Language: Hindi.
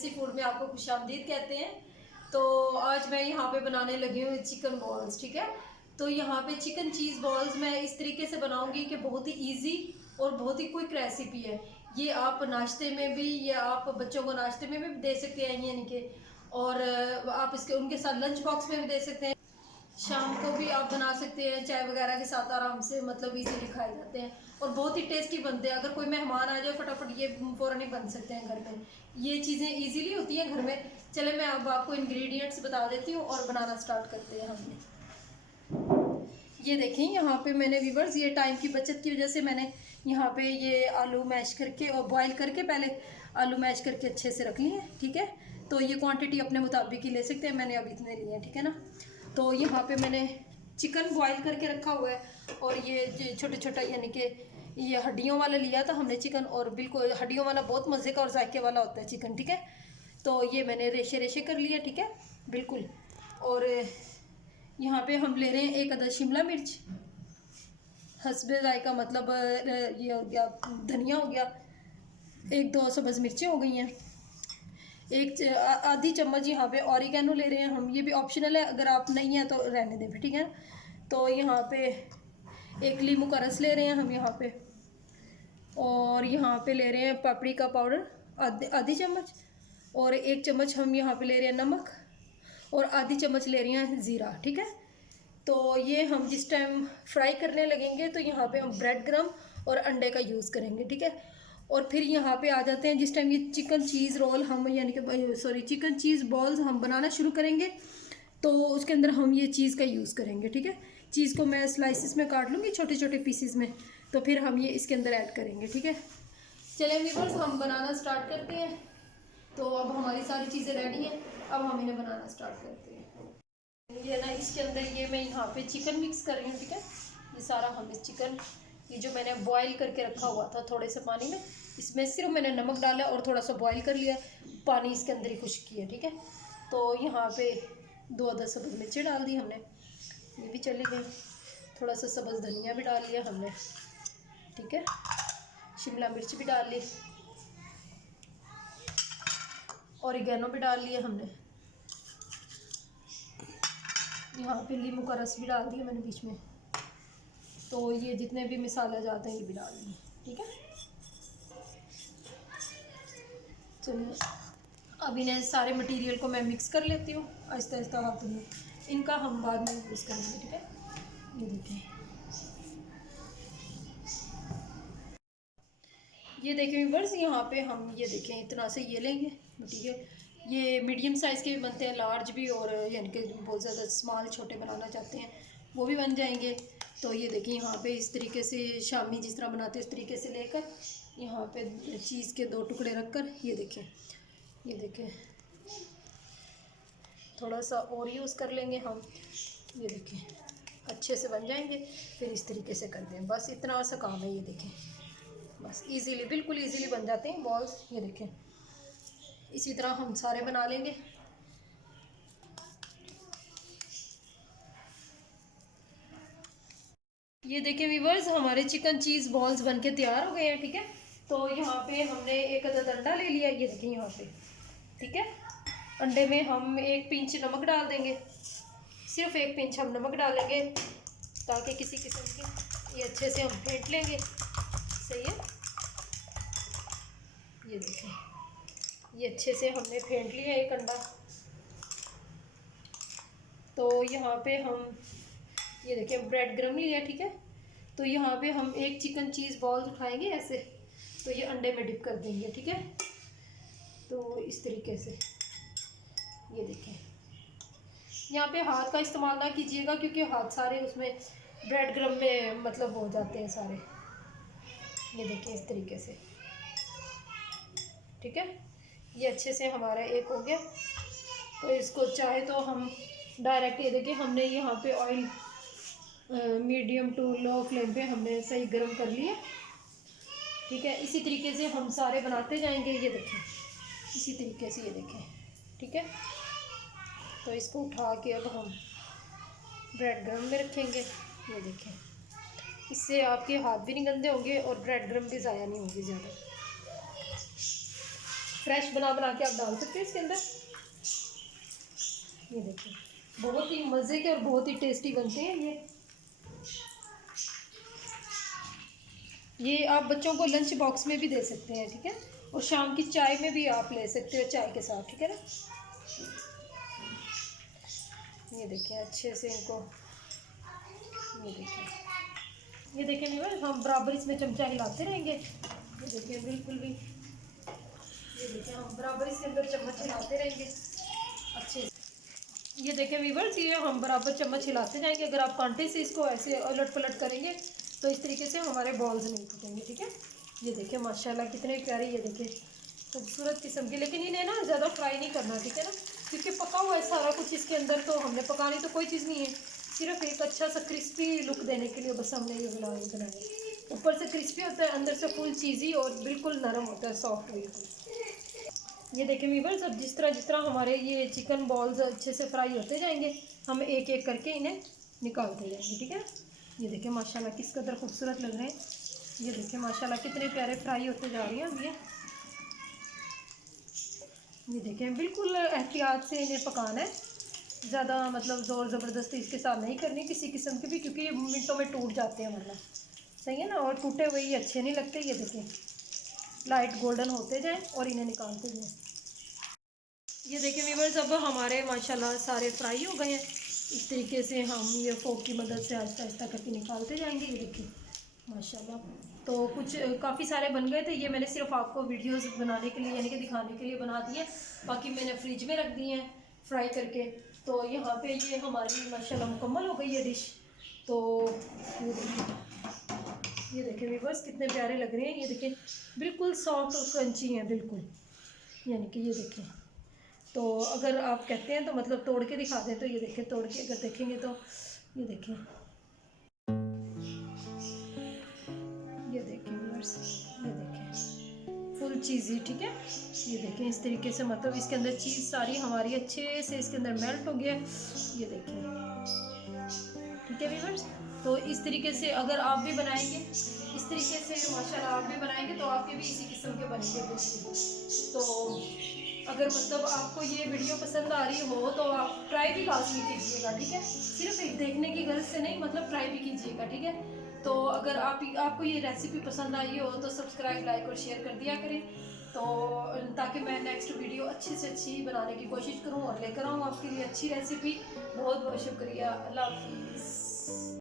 देसी फूड में आपको खुशामदीद कहते हैं। तो आज मैं यहाँ पे बनाने लगी हूँ चिकन बॉल्स, ठीक है। तो यहाँ पे चिकन चीज़ बॉल्स मैं इस तरीके से बनाऊंगी कि बहुत ही इजी और बहुत ही क्विक रेसिपी है। ये आप नाश्ते में भी या आप बच्चों को नाश्ते में भी दे सकते हैं यानी कि, और आप इसके उनके साथ लंच बॉक्स में भी दे सकते हैं। शाम को भी आप बना सकते हैं चाय वगैरह के साथ, आराम से मतलब इजीली खाए जाते हैं और बहुत ही टेस्टी बनते हैं। अगर कोई मेहमान आ जाए फटाफट ये फ़ौरन ही बन सकते हैं घर में। ये चीज़ें इजीली होती हैं घर में। चले मैं अब आपको इंग्रेडिएंट्स बता देती हूँ और बनाना स्टार्ट करते हैं हमने। ये देखें यहाँ पे मैंने व्यूअर्स, ये टाइम की बचत की वजह से मैंने यहाँ पे ये आलू मैश करके और बॉईल करके पहले आलू मैश करके अच्छे से रख लिए, ठीक है। तो ये क्वांटिटी अपने मुताबिक ही ले सकते हैं, मैंने अभी इतने लिए हैं, ठीक है ना। तो यहाँ पे मैंने चिकन बॉईल करके रखा हुआ है और ये छोटे छोटा यानी कि ये हड्डियों वाला लिया था हमने चिकन, और बिल्कुल हड्डियों वाला बहुत मज़े का और जायके वाला होता है चिकन, ठीक है। तो ये मैंने रेशे रेशे कर लिया, ठीक है, बिल्कुल। और यहाँ पे हम ले रहे हैं एक अदद शिमला मिर्च, हस्बे जायका, मतलब ये हो गया धनिया हो गया, एक दो सब्ज़ मिर्चें हो गई हैं, एक आधी चम्मच यहाँ पे ऑरिगेनो ले रहे हैं हम। ये भी ऑप्शनल है, अगर आप नहीं है तो रहने दें, ठीक है। तो यहाँ पे एक लीमू का रस ले रहे हैं हम यहाँ पे, और यहाँ पे ले रहे हैं पापड़ी का पाउडर आधी चम्मच, और एक चम्मच हम यहाँ पे ले रहे हैं नमक, और आधी चम्मच ले रही हैं ज़ीरा, ठीक है। तो ये हम जिस टाइम फ्राई करने लगेंगे तो यहाँ पे हम ब्रेड क्रम और अंडे का यूज़ करेंगे, ठीक है। और फिर यहाँ पे आ जाते हैं जिस टाइम ये चिकन चीज़ रोल हम यानी कि सॉरी चिकन चीज़ बॉल्स हम बनाना शुरू करेंगे तो उसके अंदर हम ये चीज़ का यूज़ करेंगे, ठीक है। चीज़ को मैं स्लाइसिस में काट लूँगी छोटे छोटे पीसीज में, तो फिर हम ये इसके अंदर ऐड करेंगे, ठीक है। चलिए व्यूअर्स, हम बनाना स्टार्ट करते हैं। तो अब हमारी सारी चीज़ें रेडी हैं, अब हम इन्हें बनाना स्टार्ट करते हैं। ये ना इसके अंदर ये मैं यहाँ पे चिकन मिक्स कर रही हूँ, ठीक है। ये सारा हम इस चिकन, ये जो मैंने बॉईल करके रखा हुआ था थोड़े से पानी में, इसमें सिर्फ मैंने नमक डाला और थोड़ा सा बॉईल कर लिया, पानी इसके अंदर ही खुश्क किया, ठीक है। तो यहाँ पे 2 अदद सब्ज़ मिर्चें डाल दी हमने, ये भी चली गई। थोड़ा सा सब्ज़ धनिया भी डाल लिया हमने, ठीक है। शिमला मिर्च भी डाल ली, ऑरिगेनो भी डाल लिया हमने, यहाँ पे लीमू का रस भी डाल दिया मैंने बीच में। तो ये जितने भी मसाले जाते हैं ये भी डाल दिए, ठीक है। चलिए अब इन्हें सारे मटेरियल को मैं मिक्स कर लेती हूँ आहिस्ता आहिस्ता हाथों में, इनका हम बाद में यूज़ करेंगे, ठीक है। ये देखें व्यूअर्स, यहाँ पे हम ये देखें इतना से ये लेंगे मटीरियल। ये मीडियम साइज़ के भी बनते हैं, लार्ज भी, और यानी कि बहुत ज़्यादा स्मॉल छोटे बनाना चाहते हैं वो भी बन जाएंगे। तो ये देखिए यहाँ पे इस तरीके से शामी जिस तरह बनाते हैं इस तरीके से लेकर यहाँ पे चीज़ के 2 टुकड़े रखकर ये देखें थोड़ा सा और यूज़ कर लेंगे हम, ये देखें अच्छे से बन जाएंगे। फिर इस तरीके से कर दें, बस इतना सा काम है। ये देखें बस इजीली, बिल्कुल इजीली बन जाते हैं बॉल्स। ये देखें इसी तरह हम सारे बना लेंगे। ये देखें व्यूअर्स, हमारे चिकन चीज़ बॉल्स बनके तैयार हो गए हैं, ठीक है। तो यहाँ पे हमने एक अदद अंडा ले लिया, ये देखें यहाँ पे, ठीक है। अंडे में हम 1 पिंच नमक डाल देंगे, सिर्फ 1 पिंच हम नमक डालेंगे ताकि किसी किस्म की, ये अच्छे से हम फेंट लेंगे, सही है। ये देखें ये अच्छे से हमने फेंट लिया एक अंडा। तो यहाँ पे हम ये देखें ब्रेड क्रम लिया, ठीक है। तो यहाँ पे हम एक चिकन चीज़ बॉल्स उठाएंगे ऐसे, तो ये अंडे में डिप कर देंगे, ठीक है। तो इस तरीके से ये देखें, यहाँ पे हाथ का इस्तेमाल ना कीजिएगा क्योंकि हाथ सारे उसमें ब्रेड क्रम में मतलब हो जाते हैं सारे। ये देखें इस तरीके से, ठीक है। ये अच्छे से हमारा एक हो गया। तो इसको चाहे तो हम डायरेक्ट, ये देखिए हमने यहाँ पे oil medium to low flame पे हमने सही गर्म कर लिया, ठीक है। इसी तरीके से हम सारे बनाते जाएंगे, ये देखें इसी तरीके से, ये देखें, ठीक है। तो इसको उठा के अब हम ब्रेड क्रम में रखेंगे, ये देखें। इससे आपके हाथ भी नहीं गंदे होंगे और ब्रेड क्रम भी ज़ाया नहीं होगी ज़्यादा। फ्रेश बना बना के आप डाल सकते हैं इसके अंदर। ये देखिए बहुत ही मज़े के और बहुत ही टेस्टी बनते हैं ये आप बच्चों को लंच बॉक्स में भी दे सकते हैं, ठीक है, और शाम की चाय में भी आप ले सकते हो, चाय के साथ, ठीक है ना। ये देखिए अच्छे से इनको, ये देखिए व्यूअर्स, हम बराबर इसमें चमचा हिलाते रहेंगे। ये देखिए बिल्कुल भी, ये देखिए हम बराबर इसके अंदर चम्मच हिलाते रहेंगे अच्छे से। ये देखिए व्यूअर्स, ये हम बराबर चम्मच हिलाते जाएंगे। अगर आप कांटे से इसको ऐसे उलट पलट करेंगे तो इस तरीके से हमारे बॉल्स नहीं फूटेंगे, ठीक है। ये देखिए माशाल्लाह कितने प्यारे, ये देखिए खूबसूरत किस्म के। लेकिन इन्हें ना ज़्यादा फ्राई नहीं करना, ठीक है ना, क्योंकि पका हुआ है सारा कुछ इसके अंदर, तो हमने पकाने तो कोई चीज़ नहीं है, सिर्फ एक अच्छा सा क्रिस्पी लुक देने के लिए बस हमने ये बनाया। ऊपर से क्रिस्पी होता है, अंदर से फुल चीज़ी और बिल्कुल नरम होता है, सॉफ्ट बिल्कुल। ये देखें व्यूअर्स, अब जिस तरह हमारे ये चिकन बॉल्स अच्छे से फ्राई होते जाएंगे, हम एक एक करके इन्हें निकालते जाएंगे, ठीक है। ये देखें माशाल्लाह किस कदर खूबसूरत लग रहे हैं। ये देखें माशाल्लाह कितने प्यारे फ्राई होते जा रही हैं अब ये देखें बिल्कुल एहतियात से इन्हें पकाना है, ज़्यादा मतलब ज़ोर ज़बरदस्ती इसके साथ नहीं करनी किसी किस्म की भी, क्योंकि ये मिनटों में टूट जाते हैं वरना, सही है ना, और टूटे हुए ये अच्छे नहीं लगते। ये देखें लाइट गोल्डन होते जाएं और इन्हें निकालते जाएं। ये देखें व्यूअर्स, अब हमारे माशाल्लाह सारे फ्राई हो गए हैं। इस तरीके से हम ये फोक की मदद से आहिस्ता आहिस्ता करके निकालते जाएंगे। ये देखिए माशाल्लाह, तो कुछ काफ़ी सारे बन गए थे, ये मैंने सिर्फ आपको वीडियोस बनाने के लिए यानी कि दिखाने के लिए बना दिए, बाकी मैंने फ्रिज में रख दिए हैं फ्राई करके। तो यहाँ पे ये हमारी माशाल्लाह मुकम्मल हो गई है डिश। तो ये देखिए व्यूअर्स कितने प्यारे लग रहे हैं। ये देखिए बिल्कुल सॉफ्ट और क्रंची हैं बिल्कुल, यानी कि ये देखिए। तो अगर आप कहते हैं तो मतलब तोड़ के दिखा दें, तो ये देखें तोड़ के अगर देखेंगे तो ये देखें, ये देखें व्यूअर्स, ये देखें फुल चीज़ी, ठीक है। ये देखें इस तरीके से, मतलब इसके अंदर चीज़ सारी हमारी अच्छे से इसके अंदर मेल्ट हो गया। ये देखें, ठीक है व्यूअर्स। तो इस तरीके से अगर आप भी बनाएंगे, इस तरीके से माशाल्लाह आप भी बनाएंगे तो आपके भी इसी किस्म के बनेंगे। तो अगर मतलब आपको ये वीडियो पसंद आ रही हो तो आप ट्राई भी लाजमी कीजिएगा, ठीक है, सिर्फ एक देखने की गर्ज से नहीं, मतलब ट्राई भी कीजिएगा, ठीक है। तो अगर आपको ये रेसिपी पसंद आई हो तो सब्सक्राइब लाइक और शेयर कर दिया करें, तो ताकि मैं नेक्स्ट वीडियो अच्छी से अच्छी बनाने की कोशिश करूं और लेकर आऊं आपके लिए अच्छी रेसिपी। बहुत बहुत शुक्रिया, अल्लाह हाफिज़।